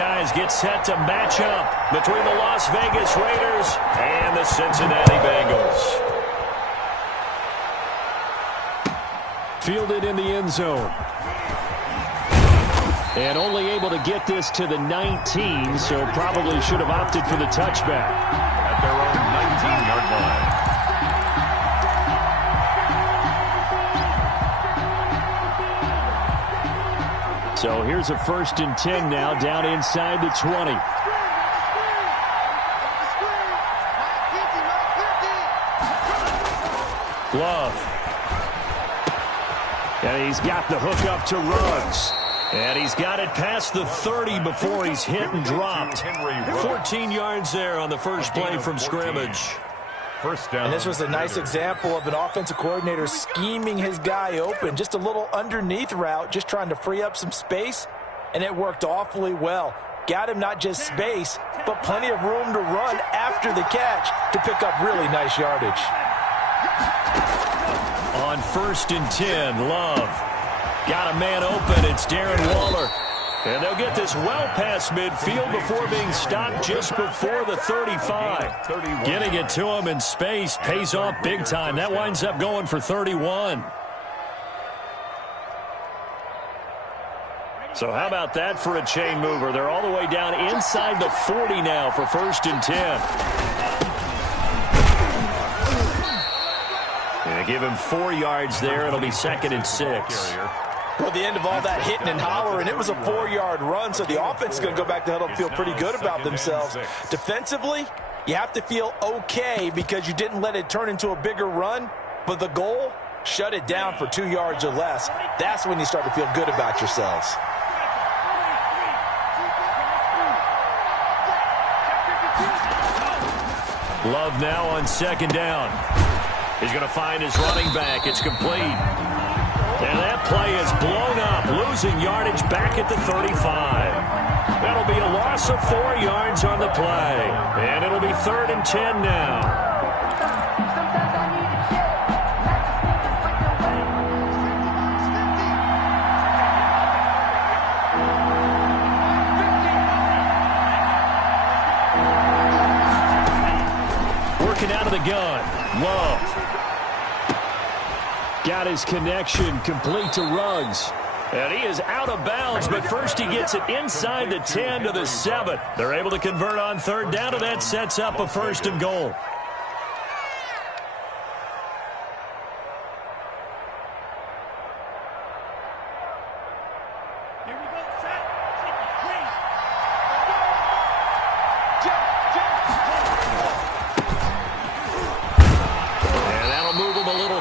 guys get set to match up between the Las Vegas Raiders and the Cincinnati Bengals. Fielded in the end zone. And only able to get this to the 19, so probably should have opted for the touchback. At their own 19-yard line. So here's a 1st and 10 now, down inside the 20. Love. And he's got the hook up to Ruggs. And he's got it past the 30 before he's hit and dropped. 14 yards there on the first play from scrimmage. First down. And this was a nice example of an offensive coordinator scheming his guy open. Just a little underneath route, just trying to free up some space. And it worked awfully well. Got him not just space, but plenty of room to run after the catch to pick up really nice yardage. On 1st and 10, Love. Got a man open. It's Darren Waller. And they'll get this well past midfield before being stopped just before the 35. Getting it to him in space pays off big time. That winds up going for 31. So how about that for a chain mover? They're all the way down inside the 40 now for 1st and 10. And give him 4 yards there. It'll be 2nd and 6. Well, the end of all that hitting and hollering, it was a 4-yard run, so the offense is going to go back to huddle and feel pretty good about themselves. Defensively, you have to feel okay because you didn't let it turn into a bigger run, but the goal, shut it down for 2 yards or less. That's when you start to feel good about yourselves. Love now on 2nd down. He's going to find his running back. It's complete. And that play is blown up, losing yardage back at the 35. That'll be a loss of 4 yards on the play. And it'll be 3rd and 10 now. Working out of the gun. Love. Got his connection complete to Ruggs. And he is out of bounds, but first he gets it inside the 10 to the 7. They're able to convert on 3rd down, and that sets up a 1st and goal.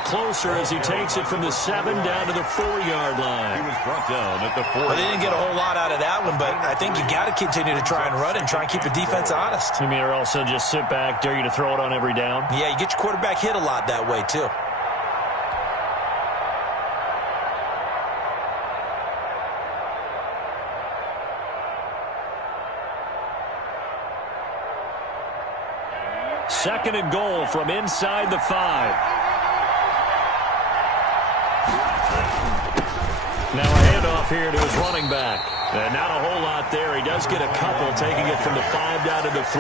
Closer as he takes it from the 7 down to the 4-yard line. He was brought down at the 4. Well, they didn't get a whole lot out of that one, but I think you got to continue to try and run and try and keep the defense honest. You mean, or also just sit back, dare you to throw it on every down? Yeah, you get your quarterback hit a lot that way, too. Second and goal from inside the 5. Now a handoff here to his running back. And not a whole lot there. He does get a couple, taking it from the 5 down to the 3.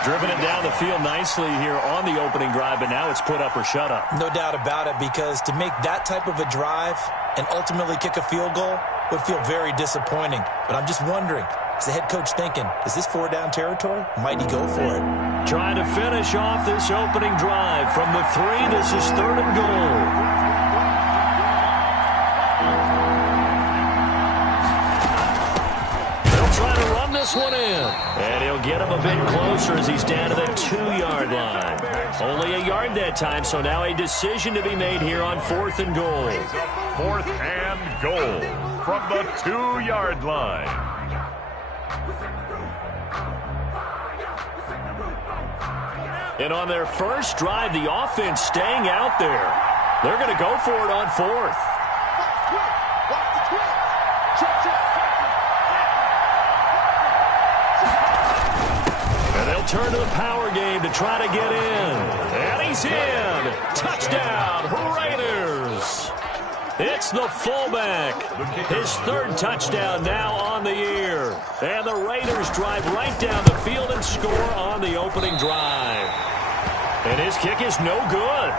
Driven it down the field nicely here on the opening drive, but now it's put up or shut up. No doubt about it, because to make that type of a drive and ultimately kick a field goal would feel very disappointing. But I'm just wondering, is the head coach thinking, is this 4-down territory? Might he go for it? Trying to finish off this opening drive from the 3. This is 3rd and goal. This one in, and he'll get him a bit closer as he's down to the 2-yard line. Only a yard that time, so now a decision to be made here on 4th and goal. 4th and goal from the 2-yard line. And on their first drive, the offense staying out there. They're going to go for it on 4th. Turn to the power game to try to get in. And he's in. Touchdown, Raiders. It's the fullback. His third touchdown now on the year. And the Raiders drive right down the field and score on the opening drive. And his kick is no good.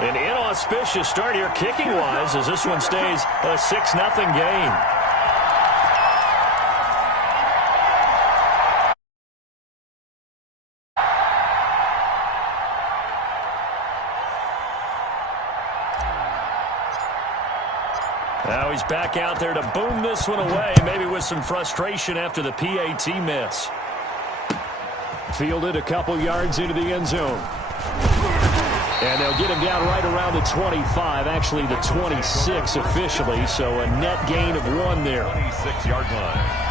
An inauspicious start here kicking-wise as this one stays a 6-0 game. Now he's back out there to boom this one away, maybe with some frustration after the PAT miss. Fielded a couple yards into the end zone. And they'll get him down right around the 25, actually the 26 officially, so a net gain of 1 there. 26-yard line.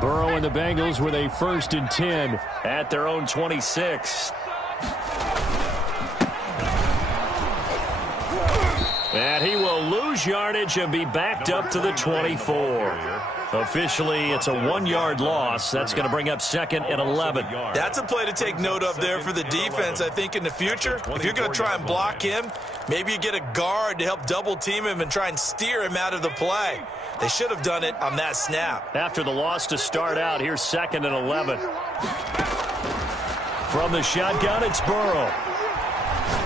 Burrow and the Bengals with a 1st and 10 at their own 26. And he will lose yardage and be backed up to the 24. Officially, it's a 1-yard loss. That's going to bring up 2nd and 11. That's a play to take note of there for the defense, I think, in the future. If you're going to try and block him, maybe you get a guard to help double-team him and try and steer him out of the play. They should have done it on that snap. After the loss to start out, here's 2nd and 11. From the shotgun, it's Burrow.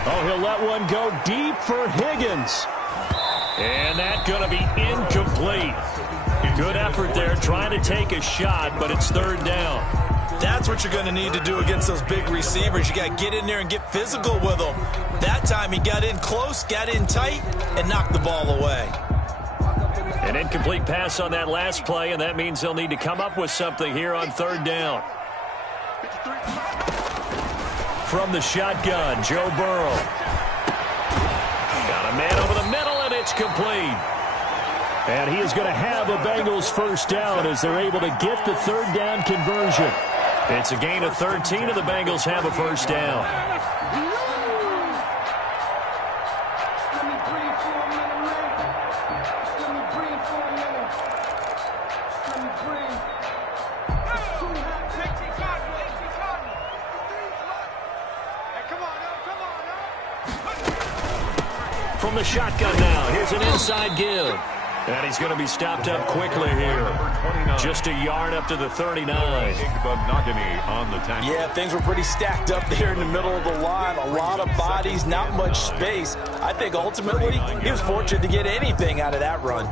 Oh, he'll let one go deep for Higgins. And that's going to be incomplete. Good effort there, trying to take a shot, but it's 3rd down. That's what you're going to need to do against those big receivers. You got to get in there and get physical with them. That time he got in close, got in tight, and knocked the ball away. An incomplete pass on that last play, and that means they'll need to come up with something here on 3rd down. From the shotgun, Joe Burrow. Got a man over the middle, and it's complete. And he is going to have a Bengals 1st down as they're able to get the 3rd down conversion. It's a gain of 13, and the Bengals have a 1st down. From the shotgun now, here's an inside give. And he's going to be stopped up quickly here. Just a yard up to the 39. Yeah, things were pretty stacked up there in the middle of the line. A lot of bodies, not much space. I think ultimately he was fortunate to get anything out of that run.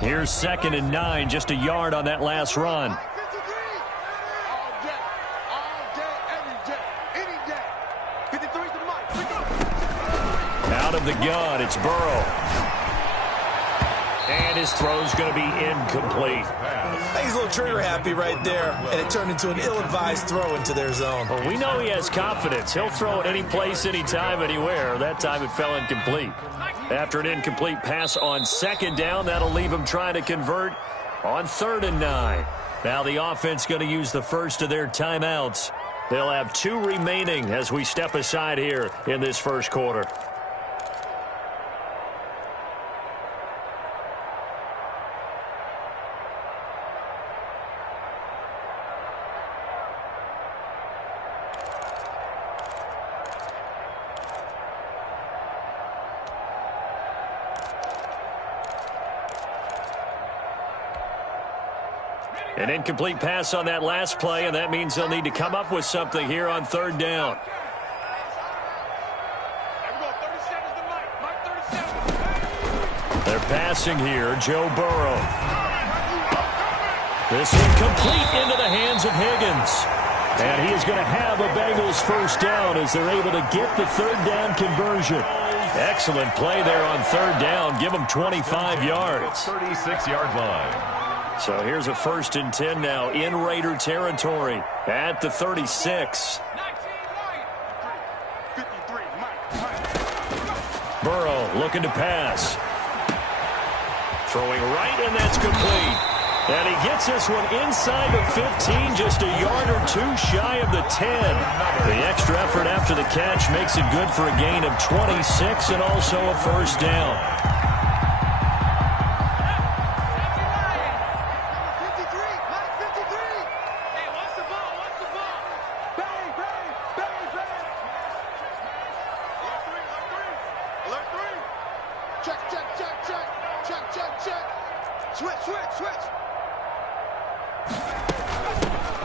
Here's 2nd and 9, just a yard on that last run. Out of the gun, it's Burrow. And his throw's going to be incomplete. I think he's a little trigger happy right there, and it turned into an ill-advised throw into their zone. Well, we know he has confidence. He'll throw it any place, anytime, anywhere. That time it fell incomplete. After an incomplete pass on 2nd down, that'll leave him trying to convert on 3rd and 9. Now the offense going to use the first of their timeouts. They'll have 2 remaining as we step aside here in this 1st quarter. An incomplete pass on that last play, and that means they'll need to come up with something here on 3rd down. They're passing here, Joe Burrow. This one complete into the hands of Higgins. And he is going to have a Bengals 1st down as they're able to get the 3rd down conversion. Excellent play there on 3rd down. Give them 25 yards. 36-yard line. So here's a 1st and 10 now in Raider territory at the 36. Burrow looking to pass. Throwing right, and that's complete. And he gets this one inside the 15, just a yard or two shy of the 10. The extra effort after the catch makes it good for a gain of 26 and also a first down.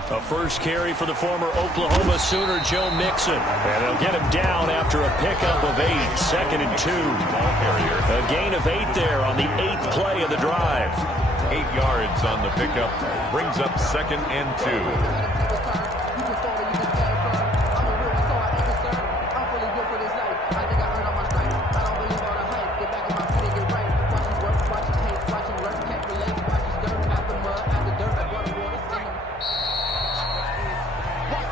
A first carry for the former Oklahoma Sooner, Joe Mixon. And they'll get him down after a pickup of 8, 2nd and 2. A gain of 8 there on the 8th play of the drive. 8 yards on the pickup. Brings up 2nd and 2.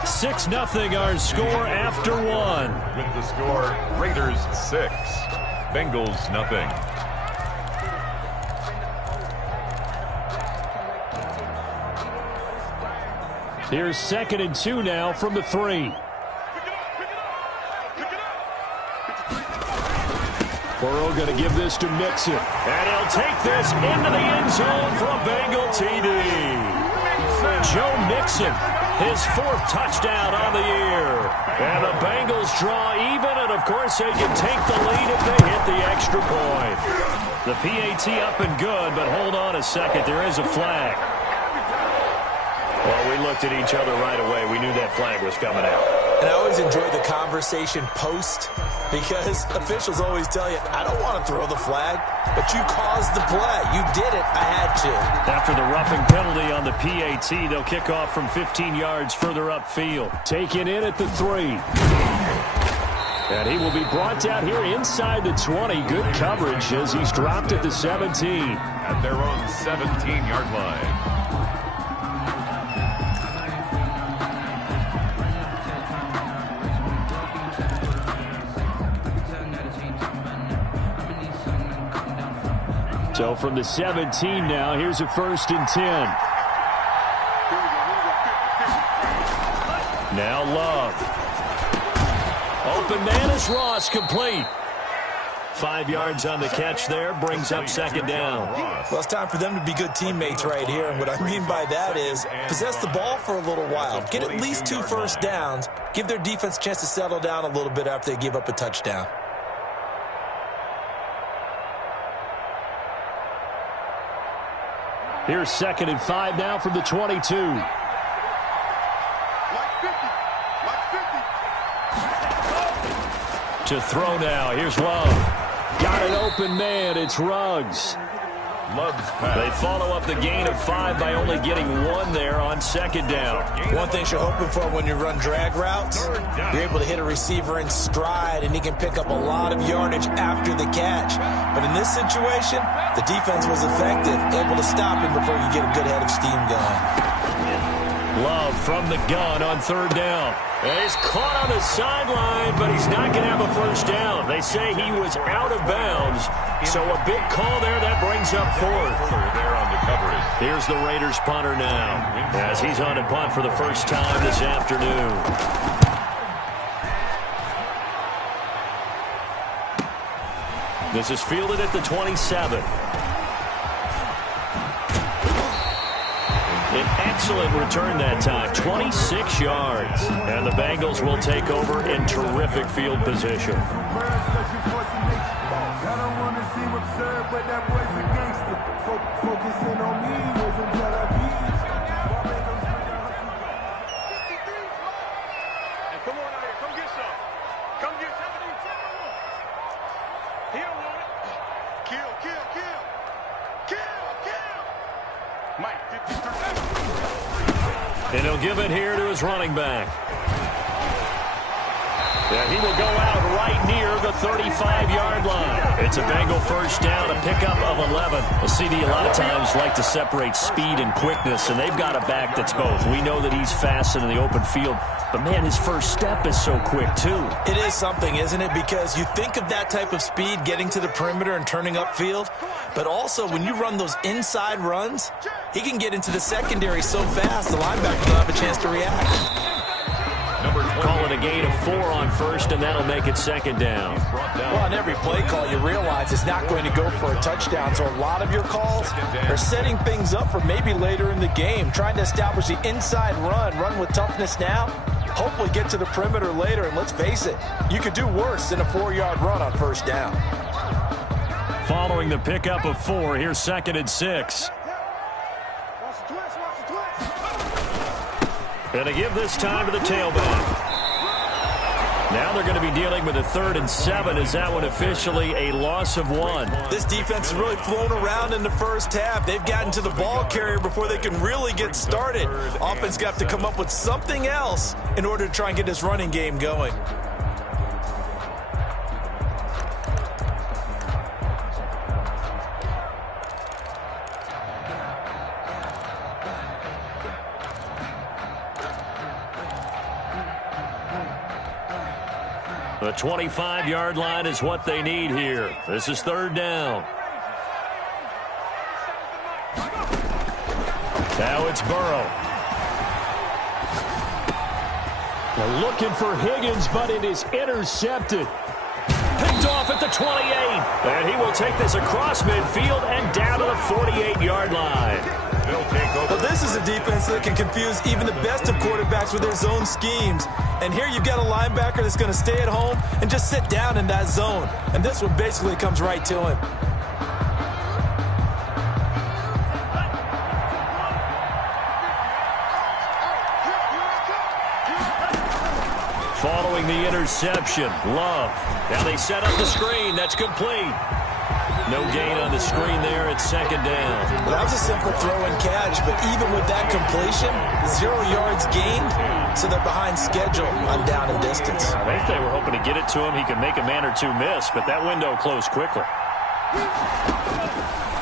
Six nothing our score after 1. With the score, Raiders 6, Bengals nothing. Here's 2nd and 2 now from the 3. Burrow going to give this to Mixon. And he'll take this into the end zone for a Bengal TD. Joe Mixon, his 4th touchdown on the year. And the Bengals draw even, and of course they can take the lead if they hit the extra point. The PAT up and good, but hold on a second. There is a flag. Well, we looked at each other right away. We knew that flag was coming out. And I always enjoy the conversation post because officials always tell you, I don't want to throw the flag, but you caused the play. You did it. I had to. After the roughing penalty on the PAT, they'll kick off from 15 yards further upfield. Taken in at the 3. And he will be brought down here inside the 20. Good coverage as he's dropped at the 17. At their own 17-yard line. So from the 17 now, here's a 1st and 10. Now Love. Open man is Ross, complete. 5 yards on the catch there, brings up 2nd down. Well, it's time for them to be good teammates right here, and what I mean by that is possess the ball for a little while. Get at least 2 first downs. Give their defense a chance to settle down a little bit after they give up a touchdown. Here's 2nd and 5 now from the 22. To throw now. Here's Love. Got an open man. It's Ruggs. Love's pass. They follow up the gain of 5 by only getting 1 there on 2nd down. One thing you're hoping for when you run drag routes, you're able to hit a receiver in stride, and he can pick up a lot of yardage after the catch. But in this situation, the defense was effective, able to stop him before you get a good head of steam going. Love from the gun on 3rd down. And he's caught on the sideline, but he's not going to have a first down. They say he was out of bounds. So a big call there that brings up 4th. There on the coverage. Here's the Raiders punter now, as he's on to punt for the first time this afternoon. This is fielded at the 27. An excellent return that time, 26 yards. And the Bengals will take over in terrific field position. And he'll give it here to his running back. Yeah, he will go out right near the 35-yard line. It's a Bengal first down, a pickup of 11. The CD a lot of times like to separate speed and quickness, and they've got a back that's both. We know that he's fast in the open field, but, man, his first step is so quick, too. It is something, isn't it? Because you think of that type of speed getting to the perimeter and turning upfield, but also when you run those inside runs, he can get into the secondary so fast the linebacker will have a chance to react. Call it a gain of 4 on first, and that'll make it second down. Well, on every play call, you realize it's not going to go for a touchdown, so a lot of your calls are setting things up for maybe later in the game, trying to establish the inside run with toughness now, hopefully get to the perimeter later, and let's face it, you could do worse than a 4-yard run on first down. Following the pickup of 4, here's 2nd and 6. And to give this time to the tailback. Now they're going to be dealing with a 3rd and 7. Is that one officially a loss of 1? This defense has really flown around in the first half. They've gotten to the ball carrier before they can really get started. Offense got to come up with something else in order to try and get this running game going. The 25-yard line is what they need here. This is 3rd down. Now it's Burrow. They're looking for Higgins, but it is intercepted. Picked off at the 28. And he will take this across midfield and down to the 48-yard line. Well, this is a defense that can confuse even the best of quarterbacks with their zone schemes. And here you've got a linebacker that's going to stay at home and just sit down in that zone. And this one basically comes right to him. Following the interception, Love. Now they set up the screen. That's complete. No gain on the screen there. It's 2nd down. Well, that was a simple throw and catch, but even with that completion, 0 yards gained, so they're behind schedule on down and distance. I think they were hoping to get it to him. He could make a man or two miss, but that window closed quickly.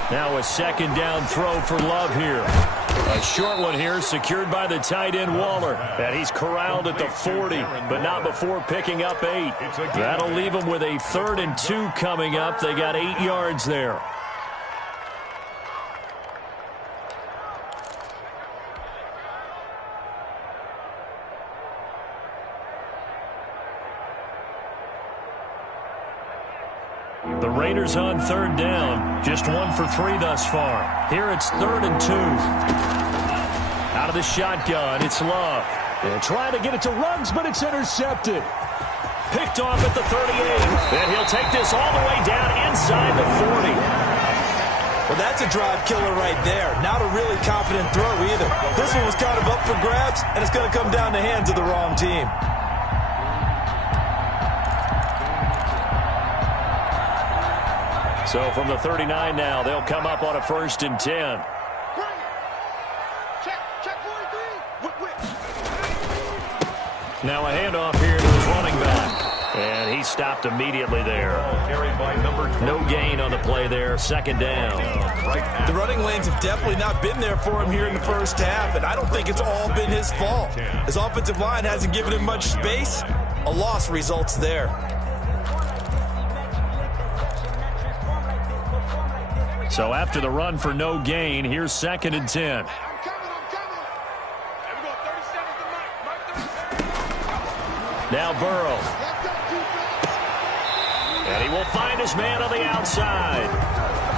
Now a 2nd down throw for Love here. A short one here, secured by the tight end Waller. And he's corralled at the 40, but not before picking up 8. That'll leave him with a 3rd and 2 coming up. They got 8 yards there. The Raiders on 3rd down. Just 1 for 3 thus far. Here it's 3rd and 2. Out of the shotgun, it's Love. They're trying to get it to Ruggs, but it's intercepted. Picked off at the 38. And he'll take this all the way down inside the 40. Well, that's a drive killer right there. Not a really confident throw either. This one was kind of up for grabs, and it's going to come down the hands of the wrong team. So from the 39 now, they'll come up on a 1st and 10. Now a handoff here to his running back. And he stopped immediately there. No gain on the play there. 2nd down. The running lanes have definitely not been there for him here in the first half, and I don't think it's all been his fault. His offensive line hasn't given him much space. A loss results there. So after the run for no gain, here's 2nd and 10. Now Burrow. And he will find his man on the outside.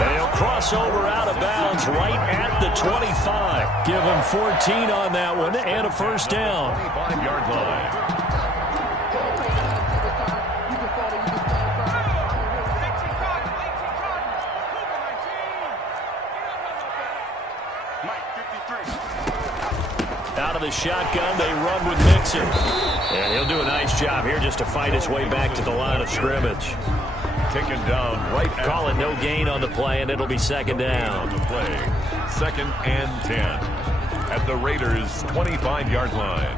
And he'll cross over out of bounds right at the 25. Give him 14 on that one and a 1st down. 25-yard line. Out of the shotgun, they run with Mixon. And he'll do a nice job here just to fight his way back to the line of scrimmage. Taken down right. Call it no gain on the play, and it'll be 2nd down. On the play, 2nd and 10 at the Raiders' 25-yard line.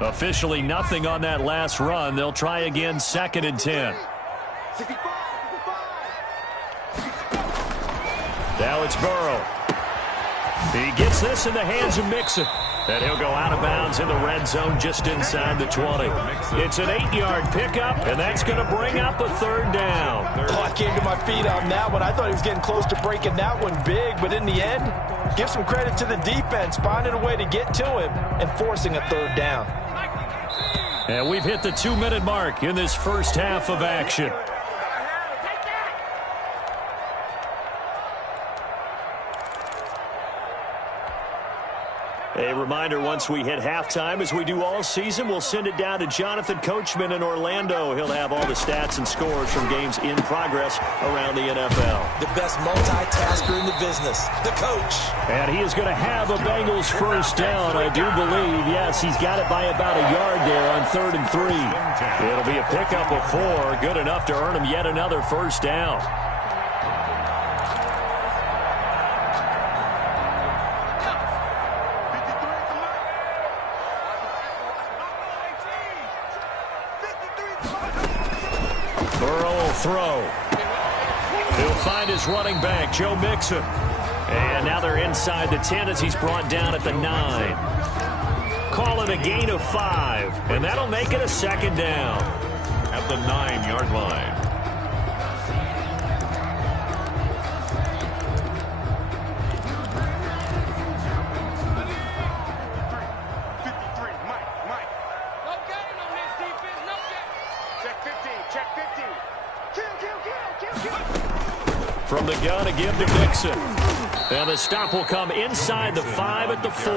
Officially nothing on that last run. They'll try again, 2nd and 10. Now it's Burrow. He gets this in the hands of Mixon. And he'll go out of bounds in the red zone just inside the 20. It's an 8-yard pickup, and that's going to bring up a 3rd down. Oh, I came to my feet on that one. I thought he was getting close to breaking that one big, but in the end, give some credit to the defense, finding a way to get to him and forcing a 3rd down. And we've hit the 2-minute mark in this first half of action. A reminder, once we hit halftime, as we do all season, we'll send it down to Jonathan Coachman in Orlando. He'll have all the stats and scores from games in progress around the NFL. The best multitasker in the business, the coach. And he is going to have a Bengals first down, I do believe. Yes, he's got it by about a yard there on 3rd and 3. It'll be a pickup of 4, good enough to earn him yet another first down. Throw. He'll find his running back, Joe Mixon. And now they're inside the 10 as he's brought down at the 9. Call it a gain of 5, and that'll make it a 2nd down. At the 9-yard line. From the gun to give to Mixon. And the stop will come inside the 5 at the 4.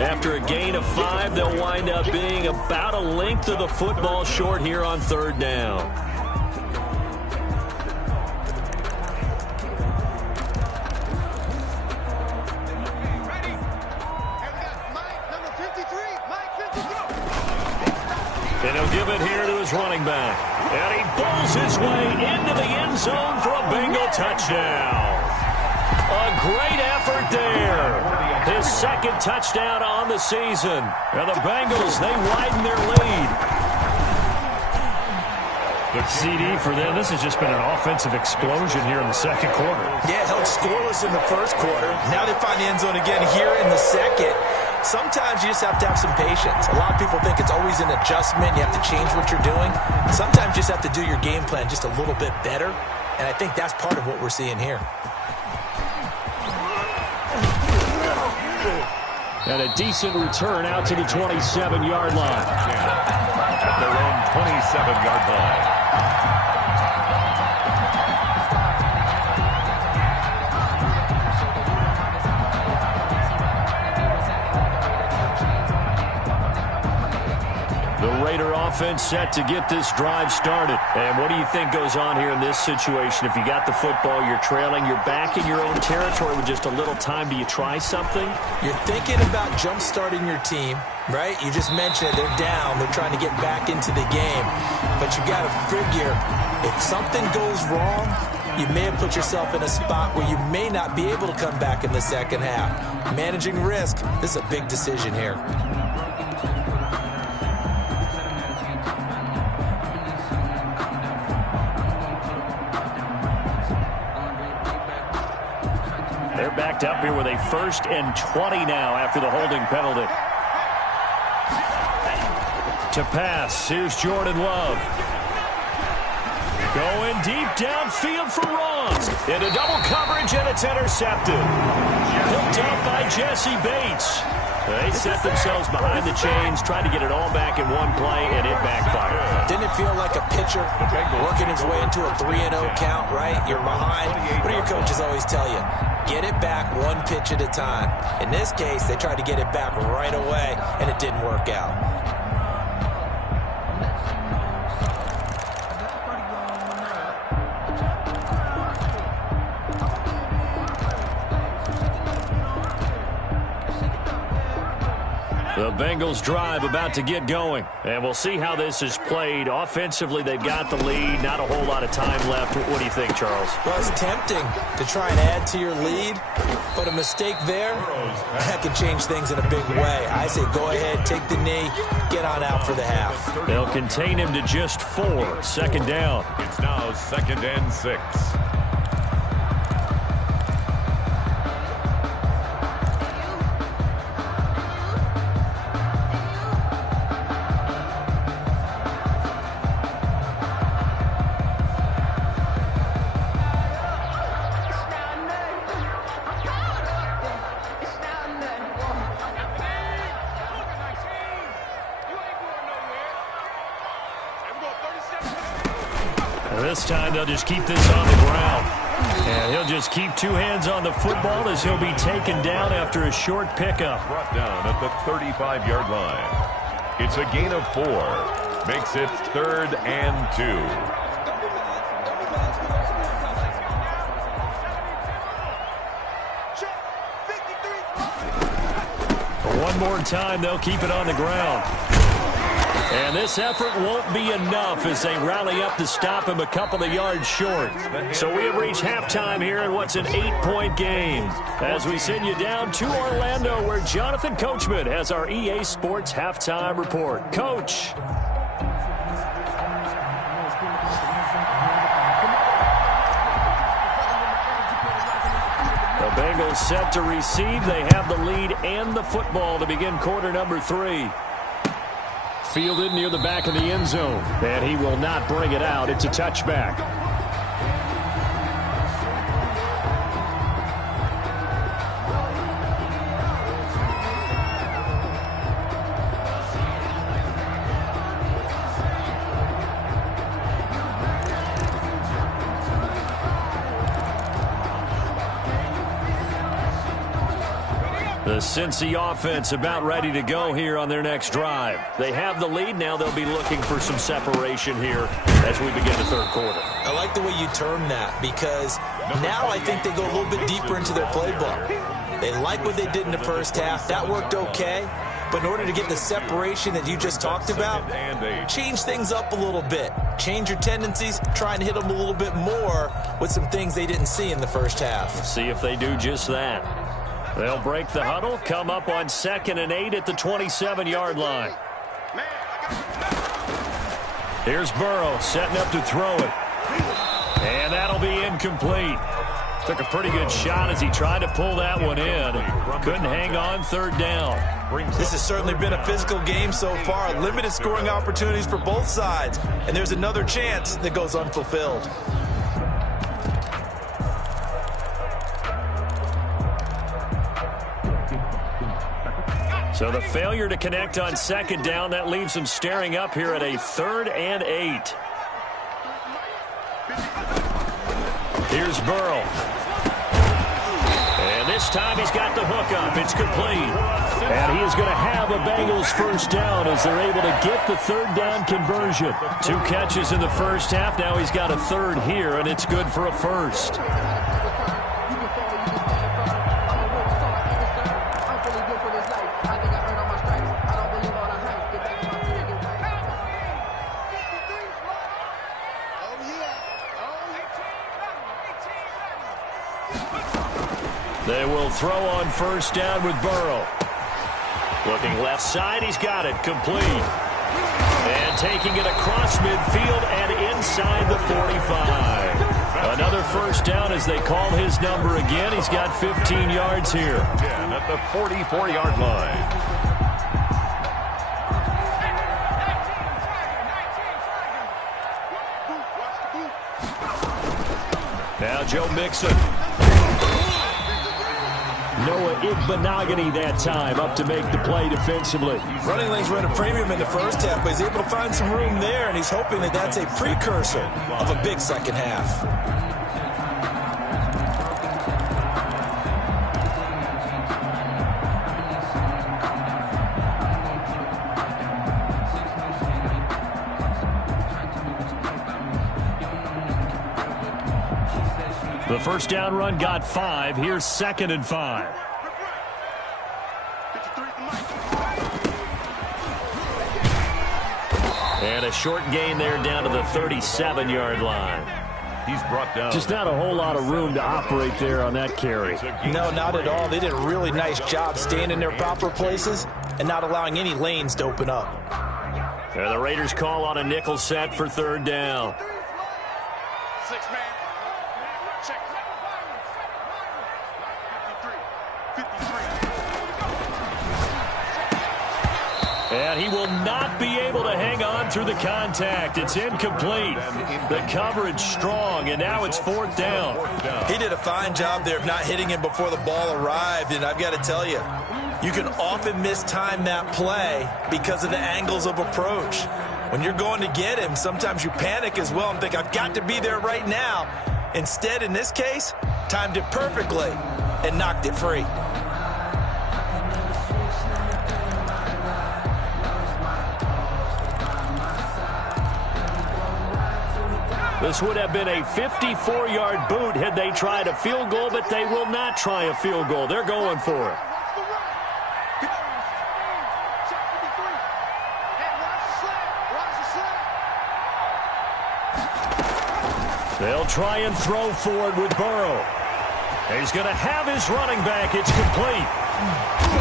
After a gain of 5, they'll wind up being about a length of the football short here on 3rd down. And he'll give it here to his running back. And he bowls his way into the end zone for a Bengal touchdown. A great effort there. His 2nd touchdown on the season. And the Bengals, they widen their lead. The CD for them, this has just been an offensive explosion here in the 2nd quarter. Yeah, held scoreless in the 1st quarter. Now they find the end zone again here in the 2nd. Sometimes you just have to have some patience. A lot of people think it's always an adjustment. You have to change what you're doing. Sometimes you just have to do your game plan just a little bit better. And I think that's part of what we're seeing here. And a decent return out to the 27-yard line. At their own 27-yard line. Raider offense set to get this drive started. And what do you think goes on here in this situation? If you got the football, you're trailing, you're back in your own territory with just a little time. Do you try something? You're thinking about jump-starting your team, right? You just mentioned it. They're down. They're trying to get back into the game. But you got to figure, if something goes wrong, you may have put yourself in a spot where you may not be able to come back in the 2nd half. Managing risk, this is a big decision here. They're backed up here with a 1st and 20 now after the holding penalty. To pass, here's Jordan Love. Going deep downfield for Ross. Into double coverage, and it's intercepted. Picked up by Jesse Bates. They set themselves behind the chains, tried to get it all back in one play, and it backfired. Didn't it feel like a pitcher working his way into a 3-0 count, right? You're behind. What do your coaches always tell you? Get it back one pitch at a time. In this case, they tried to get it back right away, and it didn't work out. The Bengals drive about to get going. And we'll see how this is played. Offensively, they've got the lead. Not a whole lot of time left. What do you think, Charles? Well, it's tempting to try and add to your lead, but a mistake there, that could change things in a big way. I say go ahead, take the knee, get on out for the half. They'll contain him to just 4. Second down. It's now 2nd and 6. This time they'll just keep this on the ground. And he'll just keep 2 hands on the football as he'll be taken down after a short pickup. Brought down at the 35-yard line. It's a gain of 4. Makes it 3rd and 2. One more time, they'll keep it on the ground. And this effort won't be enough as they rally up to stop him a couple of yards short. So we have reached halftime here in what's an 8-point game. As we send you down to Orlando, where Jonathan Coachman has our EA Sports halftime report. Coach. The Bengals set to receive. They have the lead and the football to begin quarter number 3. Fielded near the back of the end zone. And he will not bring it out. It's a touchback. The Cincy offense about ready to go here on their next drive. They have the lead. Now they'll be looking for some separation here as we begin the third quarter. I like the way you term that because now I think they go a little bit deeper into their playbook. They like what they did in the first half. That worked okay. But in order to get the separation that you just talked about, change things up a little bit. Change your tendencies, try and hit them a little bit more with some things they didn't see in the first half. See if they do just that. They'll break the huddle, come up on 2nd and 8 at the 27-yard line. Here's Burrow setting up to throw it. And that'll be incomplete. Took a pretty good shot as he tried to pull that one in. Couldn't hang on 3rd down. This has certainly been a physical game so far. Limited scoring opportunities for both sides. And there's another chance that goes unfulfilled. So the failure to connect on 2nd down, that leaves them staring up here at a 3rd and 8. Here's Burrow. And this time he's got the hook up. It's complete. And he is going to have a Bengals first down as they're able to get the 3rd down conversion. 2 catches in the first half. Now he's got a 3rd here, and it's good for a first. They will throw on first down with Burrow. Looking left side, he's got it, complete. And taking it across midfield and inside the 45. Another first down as they call his number again. He's got 15 yards here. At the 44-yard line. Now Joe Mixon. Noah Igbenogany that time up to make the play defensively. Running lanes run a premium in the first half, but he's able to find some room there, and he's hoping that that's a precursor of a big second half. The first down run got 5. Here's 2nd and 5. a short gain there down to the 37-yard line. He's brought down. Just not a whole lot of room to operate there on that carry. No, not at all. They did a really nice job staying in their proper places and not allowing any lanes to open up. The Raiders call on a nickel set for third down. Six-man. Check. 53. And he will not be able to hang on through the contact. It's incomplete. The coverage strong, and now it's fourth down. He did a fine job there of not hitting him before the ball arrived, and I've got to tell you, you can often mistime that play because of the angles of approach. When you're going to get him, sometimes you panic as well and think, I've got to be there right now. Instead, in this case, timed it perfectly and knocked it free. This would have been a 54-yard boot had they tried a field goal, but they will not try a field goal. They're going for it. They'll try and throw forward with Burrow. He's going to have his running back. It's complete.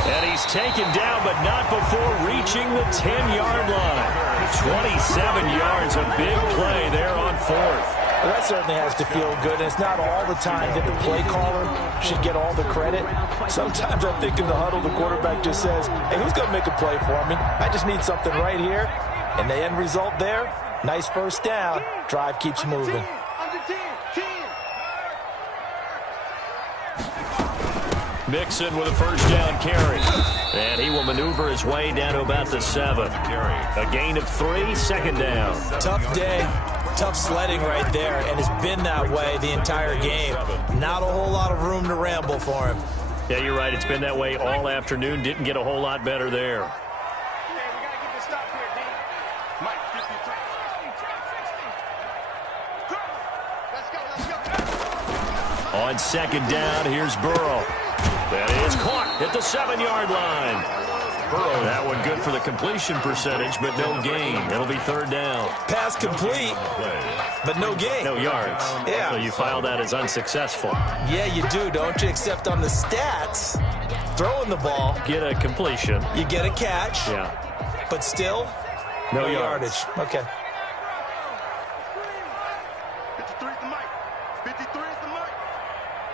And he's taken down, but not before reaching the 10-yard line. 27 yards, a big play there on fourth. Well, that certainly has to feel good, and it's not all the time that the play caller should get all the credit. Sometimes I think in the huddle, the quarterback just says, hey, who's going to make a play for me? I just need something right here. And the end result there, nice first down. Drive keeps moving. Mixon with a first down carry. And he will maneuver his way down to about the 7. A gain of 3, second down. Tough day, tough sledding right there, and it's been that way the entire game. Not a whole lot of room to ramble for him. Yeah, you're right. It's been that way all afternoon. Didn't get a whole lot better there. On second down, here's Burrow. That is caught at the 7-yard line. Burrow, that one good for the completion percentage, but no gain. It'll be third down. Pass complete, but no gain. No yards. Yeah. So you file that as unsuccessful. Yeah, you do, don't you? Except on the stats, throwing the ball. Get a completion. You get a catch. Yeah. But still, no yardage. Okay. 53 is the mic. 53 is the mic.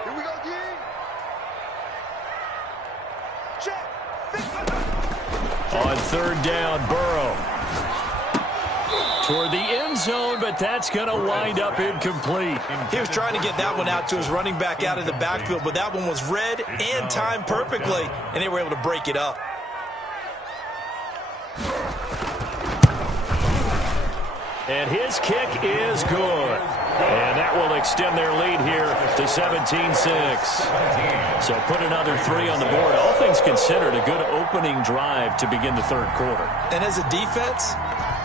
Here we go, G. Check. On third down, Burrow. Toward the end zone, but that's going to wind up incomplete. He was trying to get that one out to his running back out of the backfield, but that one was read and timed perfectly, and they were able to break it up. And his kick is good. And that will extend their lead here to 17-6. So put another 3 on the board. All things considered, a good opening drive to begin the third quarter. And as a defense,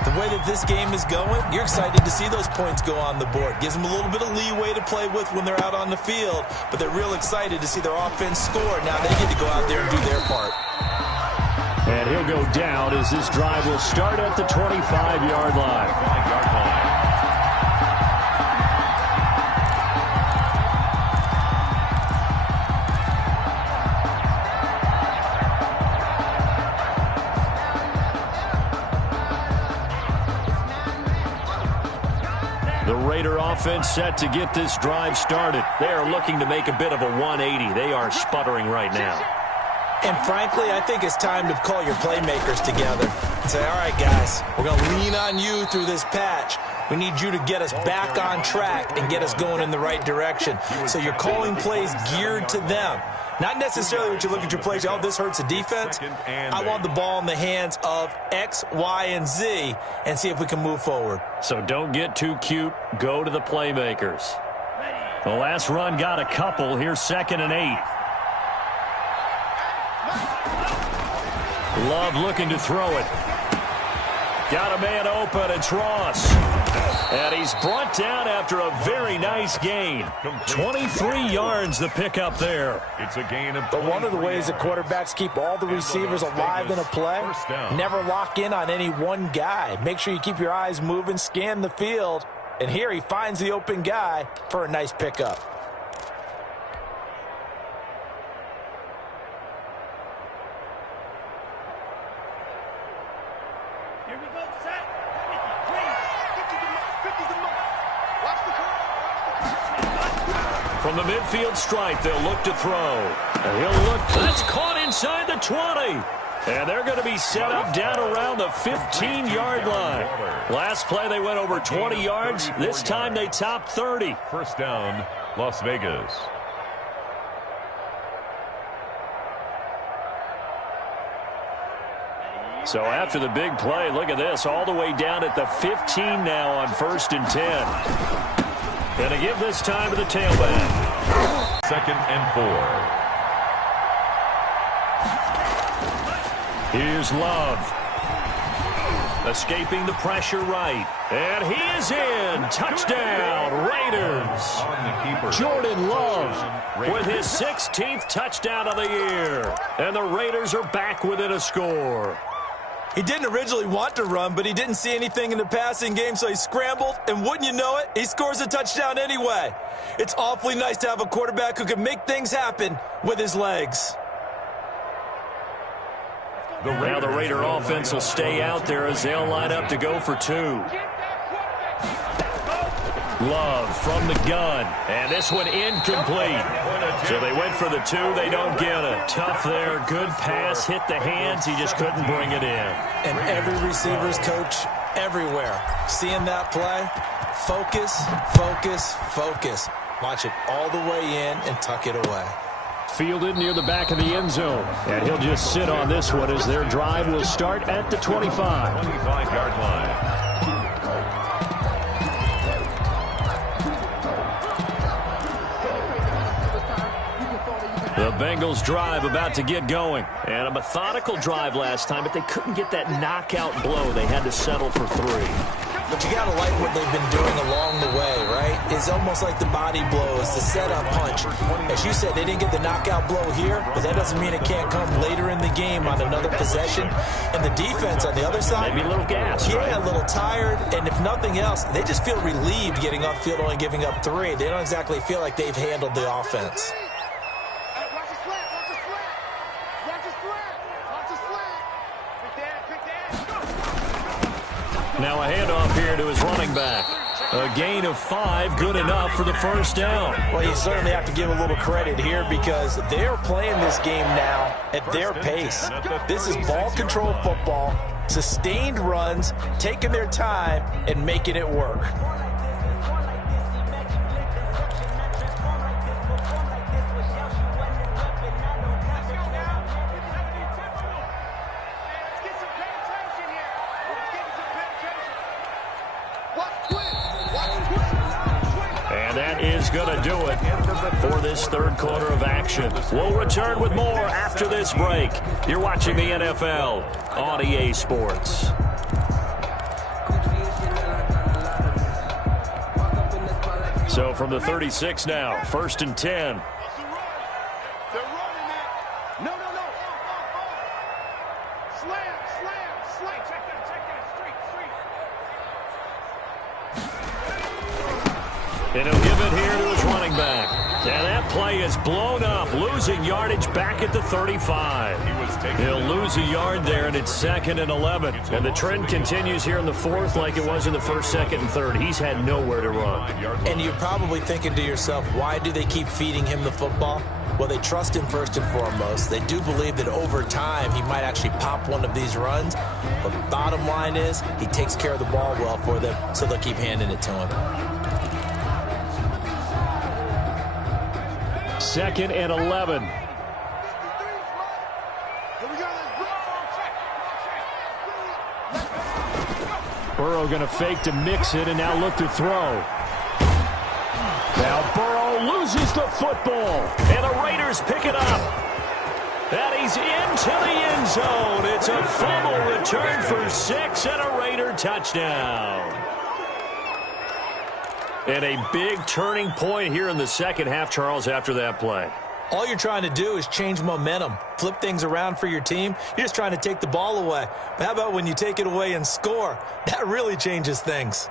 the way that this game is going, you're excited to see those points go on the board. Gives them a little bit of leeway to play with when they're out on the field, but they're real excited to see their offense score. Now they get to go out there and do their part. And he'll go down as this drive will start at the 25-yard line. The Raider offense set to get this drive started. They are looking to make a bit of a 180. They are sputtering right now. And frankly, I think it's time to call your playmakers together and say, all right, guys, we're going to lean on you through this patch. We need you to get us back on track and get us going in the right direction. So you're calling plays geared to them. Not necessarily what you look at your plays, oh, this hurts the defense. I want the ball in the hands of X, Y, and Z and see if we can move forward. So don't get too cute. Go to the playmakers. The last run got a couple. Here's 2nd and 8. Love looking to throw it. Got a man open. It's Ross. And he's brought down after a very nice gain. 23 yards the pickup there. It's a gain of But one of the ways that quarterbacks keep all the receivers alive in a play, never lock in on any one guy. Make sure you keep your eyes moving, scan the field. And here he finds the open guy for a nice pickup. From the midfield stripe, they'll look to throw. And he'll look. That's caught inside the 20. And they're going to be set up down around the 15-yard line. Last play, they went over 20 yards. This time, they topped 30. First down, Las Vegas. So after the big play, look at this, all the way down at the 15 now on 1st and 10. Going to give this time to the tailback. 2nd and 4. Here's Love. Escaping the pressure right. And he is in. Touchdown, Raiders. Jordan Love with his 16th touchdown of the year. And the Raiders are back within a score. He didn't originally want to run, but he didn't see anything in the passing game, so he scrambled, and wouldn't you know it, he scores a touchdown anyway. It's awfully nice to have a quarterback who can make things happen with his legs. Now the Raider offense will stay out there as they'll line up to go for 2. Love from the gun, and this one incomplete. So they went for the 2, they don't get it. Tough there, good pass, hit the hands, he just couldn't bring it in. And every receiver's coach everywhere, seeing that play, focus, focus, focus. Watch it all the way in and tuck it away. Fielded near the back of the end zone, and he'll just sit on this one as their drive will start at the 25. 25-yard line. The Bengals drive about to get going. And a methodical drive last time, but they couldn't get that knockout blow. They had to settle for 3. But you got to like what they've been doing along the way, right? It's almost like the body blows, the setup punch. As you said, they didn't get the knockout blow here, but that doesn't mean it can't come later in the game on another possession. And the defense on the other side, maybe a little gas, yeah, right? A little tired. And if nothing else, they just feel relieved getting upfield, only giving up 3. They don't exactly feel like they've handled the offense. Now a handoff here to his running back. A gain of 5, good enough for the first down. Well, you certainly have to give a little credit here because they're playing this game now at their pace. This is ball control football, sustained runs, taking their time, and making it work. And that is going to do it for this third quarter of action. We'll return with more after this break. You're watching the NFL on EA Sports. So from the 36 now, 1st and 10. And he'll give it here to his running back. And that play is blown up, losing yardage back at the 35. He'll lose a yard there, and it's 2nd and 11. And the trend continues here in the 4th like it was in the 1st, 2nd, and 3rd. He's had nowhere to run. And you're probably thinking to yourself, why do they keep feeding him the football? Well, they trust him first and foremost. They do believe that over time he might actually pop one of these runs. But the bottom line is he takes care of the ball well for them, so they'll keep handing it to him. 2nd and 11. Burrow going to fake to mix it and now look to throw. Now Burrow loses the football. And the Raiders pick it up. And he's into the end zone. It's a fumble return for 6 and a Raider touchdown. And a big turning point here in the second half, Charles, after that play. All you're trying to do is change momentum, flip things around for your team. You're just trying to take the ball away. But how about when you take it away and score? That really changes things.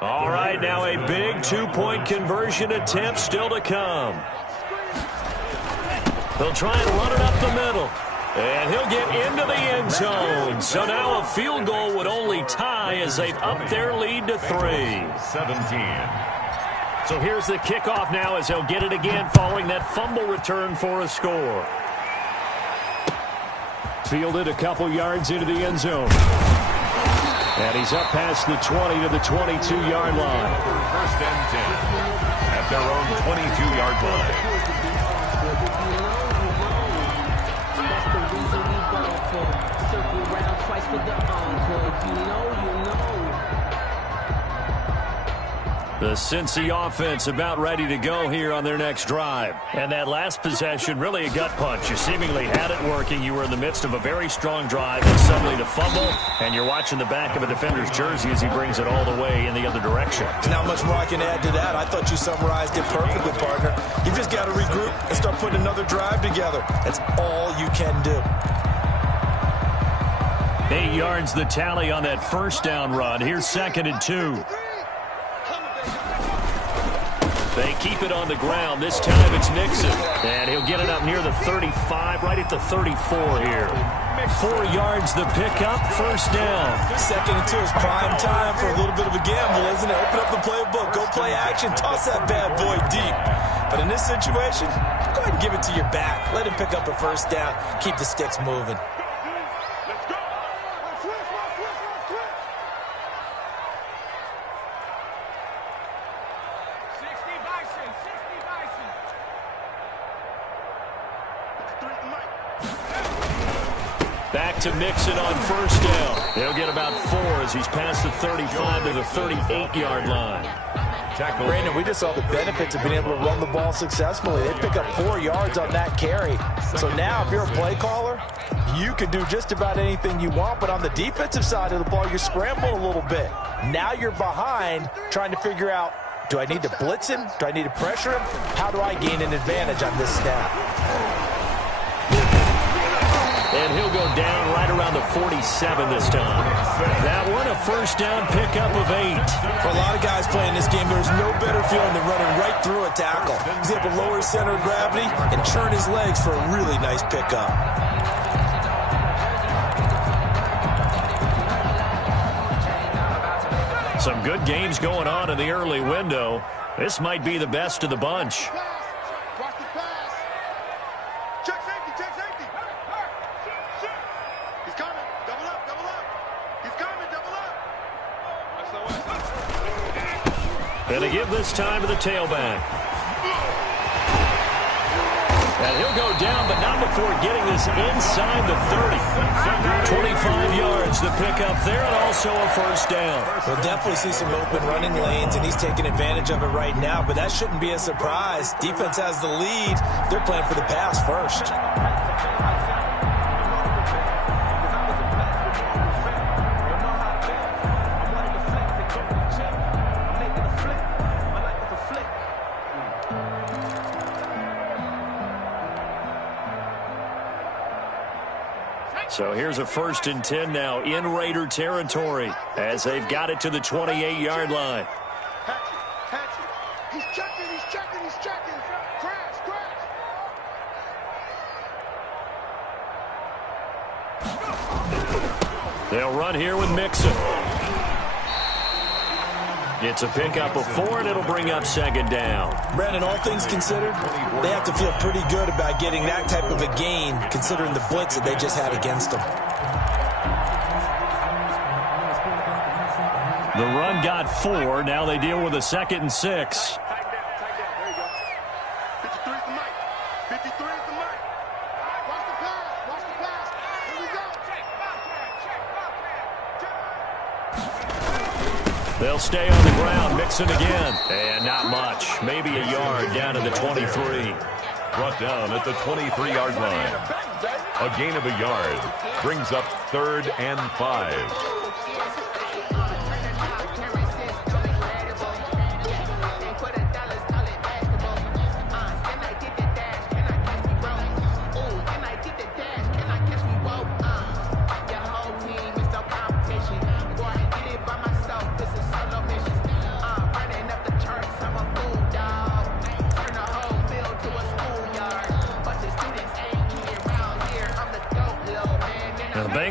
All right, now a big two-point conversion attempt still to come. They'll try and run it up the middle. And he'll get into the end zone. So now a field goal would only tie as they've upped their lead to 3. 17. So here's the kickoff now as they'll get it again following that fumble return for a score. Fielded a couple yards into the end zone. And he's up past the 20 to the 22-yard line. First and 10 at their own 22-yard line. The Cincy offense about ready to go here on their next drive. And that last possession, really a gut punch. You seemingly had it working. You were in the midst of a very strong drive, and suddenly to fumble, and you're watching the back of a defender's jersey as he brings it all the way in the other direction. Not much more I can add to that. I thought you summarized it perfectly, partner. You've just got to regroup and start putting another drive together. That's all you can do. 8 yards the tally on that first down run. Here's 2nd and 2. They keep it on the ground. This time it's Mixon. And he'll get it up near the 35, right at the 34 here. 4 yards the pickup, first down. 2nd and 2 is prime time for a little bit of a gamble, isn't it? Open up the playbook, go play action, toss that bad boy deep. But in this situation, go ahead and give it to your back. Let him pick up a first down. Keep the sticks moving. Back to Mixon on first down. They'll get about 4 as he's past the 35 to the 38-yard line. Brandon, we just saw the benefits of being able to run the ball successfully. They pick up 4 yards on that carry. So now if you're a play caller, you can do just about anything you want. But on the defensive side of the ball, you're scrambling a little bit. Now you're behind trying to figure out, do I need to blitz him? Do I need to pressure him? How do I gain an advantage on this snap? And he'll go down right around the 47 this time. That one, a first down pickup of 8. For a lot of guys playing this game, there's no better feeling than running right through a tackle. He's able to lower his center of gravity and churn his legs for a really nice pickup. Some good games going on in the early window. This might be the best of the bunch. Watch the pass. Check safety, check safety. He's coming. Double up, double up. He's coming, double up. And they give this time to the tailback. And he'll go down, but not before getting this inside the 30. 25 yards the pickup there, and also a first down. We'll definitely see some open running lanes, and he's taking advantage of it right now, but that shouldn't be a surprise. Defense has the lead. They're playing for the pass first. So here's a 1st and 10 now in Raider territory as they've got it to the 28-yard line. Hatchet. He's checking, he's checking, he's checking. Crash, crash. They'll run here with Mixon. It's a pickup of 4, and it'll bring up 2nd down. Brandon, all things considered, they have to feel pretty good about getting that type of a gain, considering the blitz that they just had against them. The run got 4. Now they deal with a 2nd and 6. There you go. 53 is the mic. 53 is the mic. Watch the pass. Watch the pass. Here we go. They'll stay on the ground. Mixon again. And not much. Maybe a yard down to the 23. Brought down at the 23-yard line. A gain of a yard brings up 3rd and 5.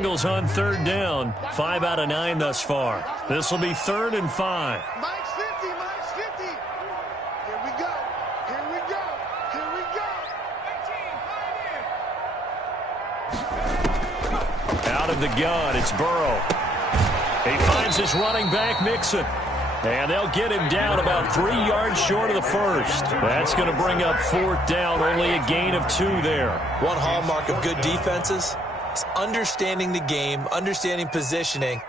Bengals on third down. 5 out of 9 thus far. This will be 3rd and 5. Mike's 50, Mike's 50. Here we go. Here we go. Here we go. Out of the gun, it's Burrow. He finds his running back, Mixon. And they'll get him down about 3 yards short of the first. That's going to bring up 4th down, only a gain of 2 there. One hallmark of good defenses is understanding the game, understanding positioning,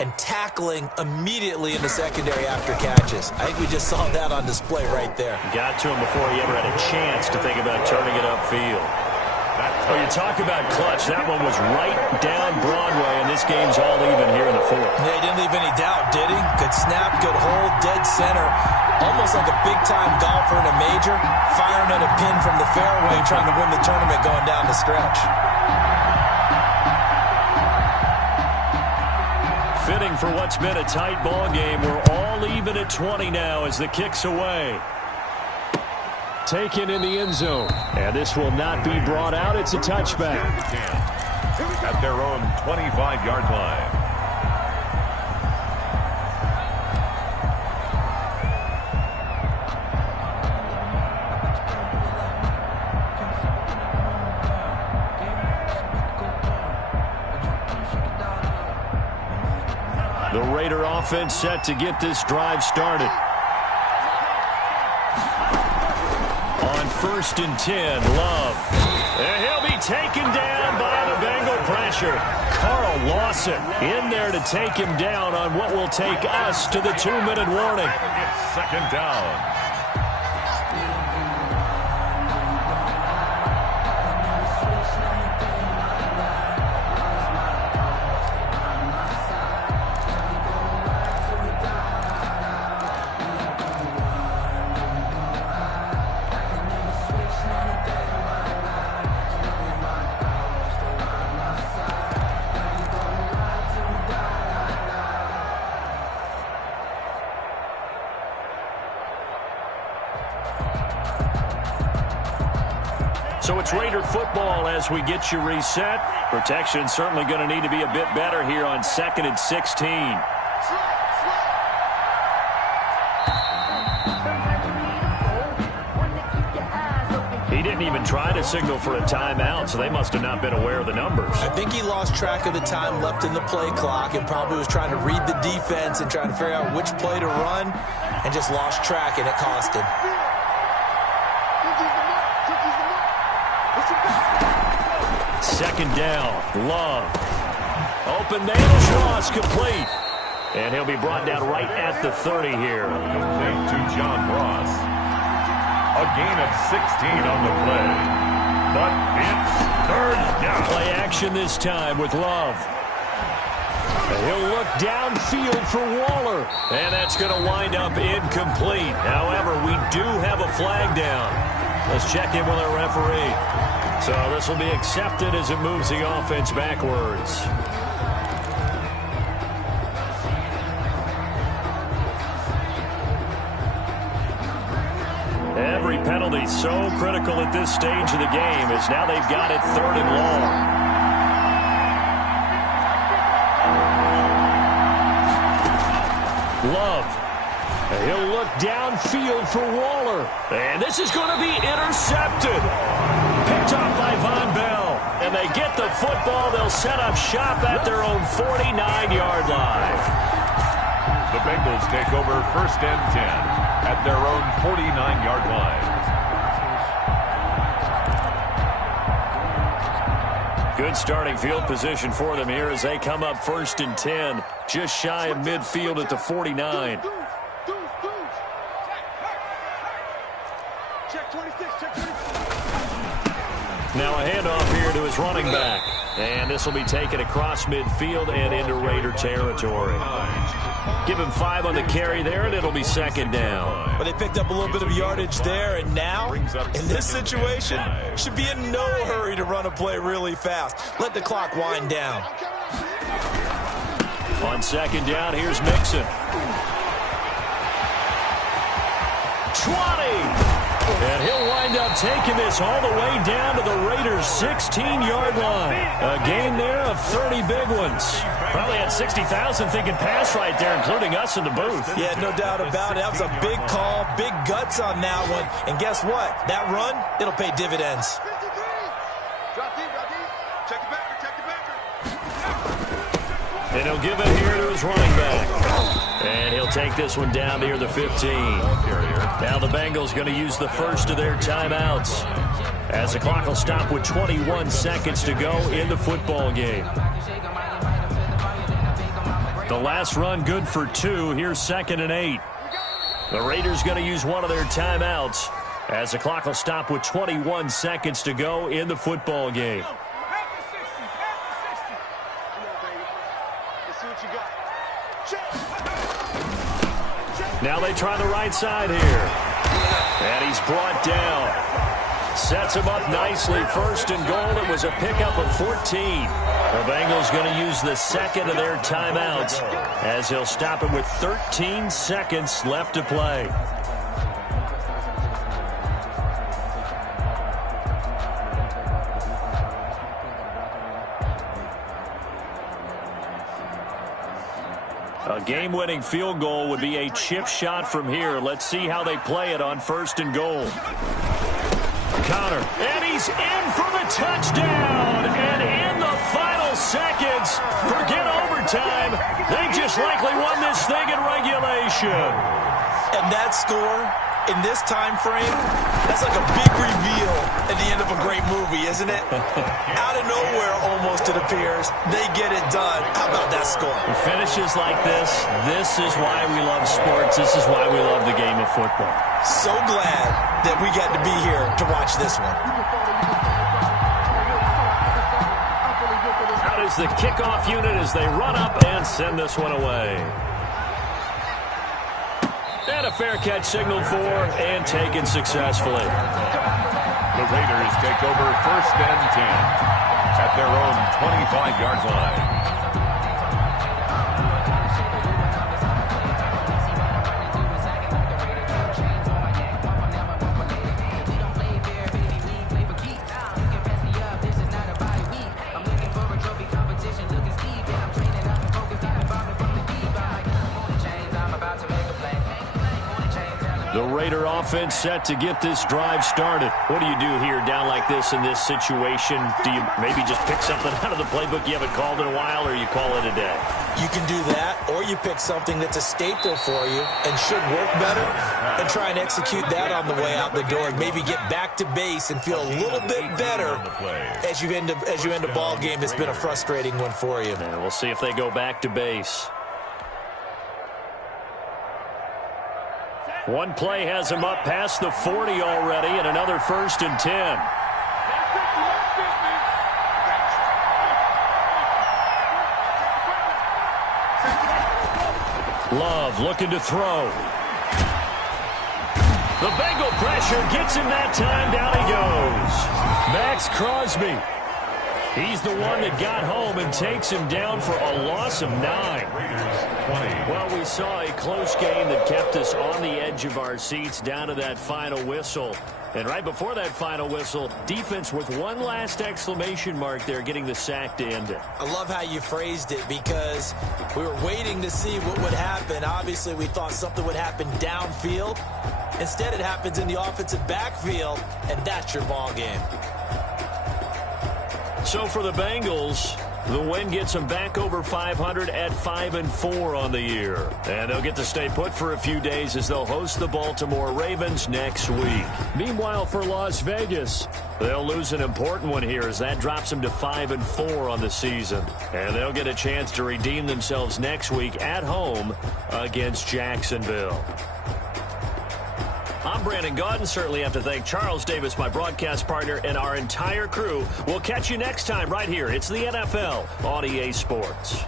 and tackling immediately in the secondary after catches. I think we just saw that on display right there. Got to him before he ever had a chance to think about turning it upfield. Well, you talk about clutch. That one was right down Broadway, and this game's all even here in the 4th. Yeah, he didn't leave any doubt, did he? Good snap, good hold, dead center. Almost like a big-time golfer in a major, firing at a pin from the fairway, trying to win the tournament going down the stretch. Fitting for what's been a tight ball game. We're all even at 20 now as the kick's away. Taken in the end zone. And this will not be brought out. It's a touchback. At their own 25-yard line. The Raider offense set to get this drive started. On 1st and 10, Love. And he'll be taken down by the Bengal pressure. Carl Lawson in there to take him down on what will take us to the 2-minute warning. It's 2nd down. So it's Raider football as we get you reset. Protection certainly going to need to be a bit better here on 2nd and 16. He didn't even try to signal for a timeout, so they must have not been aware of the numbers. I think he lost track of the time left in the play clock and probably was trying to read the defense and trying to figure out which play to run and just lost track, and it cost him. 2nd down, Love. Open man, Shaw's complete. And he'll be brought down right at the 30 here. Complete to John Ross. A gain of 16 on the play. But it's 3rd down. Play action this time with Love. He'll look downfield for Waller. And that's going to wind up incomplete. However, we do have a flag down. Let's check in with our referee. So this will be accepted as it moves the offense backwards. Every penalty so critical at this stage of the game as now they've got it 3rd and long. Love. He'll look downfield for Waller. And this is going to be intercepted. Picked off by Von Bell. And they get the football. They'll set up shop at their own 49-yard line. The Bengals take over 1st and 10 at their own 49-yard line. Good starting field position for them here as they come up 1st and 10. Just shy of midfield at the 49. Now a handoff here to his running back. And this will be taken across midfield and into Raider territory. Give him 5 on the carry there, and it'll be 2nd down. But they picked up a little bit of yardage there, and now, in this situation, should be in no hurry to run a play really fast. Let the clock wind down. On 2nd down, here's Mixon. 20! And he'll wind up taking this all the way down to the Raiders' 16-yard line. A gain there of 30 big ones. Probably had 60,000 thinking pass right there, including us in the booth. Yeah, no doubt about it. That was a big call, big guts on that one. And guess what? That run, it'll pay dividends. 53. Drop deep, drop deep. Check the backer, check the backer. And he'll give it here to his running back. And he'll take this one down near the 15. Now the Bengals going to use the first of their timeouts, as the clock will stop with 21 seconds to go in the football game. The last run good for 2. Here's 2nd and 8. The Raiders going to use one of their timeouts, as the clock will stop with 21 seconds to go in the football game. Now they try the right side here. And he's brought down. Sets him up nicely. 1st and goal. It was a pickup of 14. The Bengals going to use the second of their timeouts, as he'll stop it with 13 seconds left to play. A game-winning field goal would be a chip shot from here. Let's see how they play it on 1st and goal. Connor, and he's in for the touchdown. And in the final seconds, forget overtime. They just likely won this thing in regulation. And that score, in this time frame, that's like a big reveal at the end of a great movie, isn't it? Out of nowhere, almost, it appears, they get it done. How about that score? Finishes like this is why we love sports. This is why we love the game of football. So glad that we got to be here to watch this one. Out is the kickoff unit as they run up and send this one away. And a fair catch signaled for and taken successfully. The Raiders take over 1st and 10 at their own 25-yard line. The Raider offense set to get this drive started. What do you do here down like this in this situation? Do you maybe just pick something out of the playbook you haven't called in a while, or you call it a day? You can do that, or you pick something that's a staple for you and should work better and try and execute that on the way out the door. Maybe get back to base and feel a little bit better as you end a ball game that's been a frustrating one for you. And we'll see if they go back to base. One play has him up past the 40 already, and another 1st and 10. Love looking to throw. The Bengal pressure gets him that time. Down he goes. Max Crosby. He's the one that got home and takes him down for a loss of 9. Well, we saw a close game that kept us on the edge of our seats down to that final whistle. And right before that final whistle, defense with one last exclamation mark there, getting the sack to end it. I love how you phrased it, because we were waiting to see what would happen. Obviously, we thought something would happen downfield. Instead, it happens in the offensive backfield, and that's your ball game. So for the Bengals, the win gets them back over 500 at 5-4 on the year. And they'll get to stay put for a few days as they'll host the Baltimore Ravens next week. Meanwhile, for Las Vegas, they'll lose an important one here as that drops them to 5-4 on the season. And they'll get a chance to redeem themselves next week at home against Jacksonville. I'm Brandon Gaudin. Certainly have to thank Charles Davis, my broadcast partner, and our entire crew. We'll catch you next time right here. It's the NFL on EA Sports.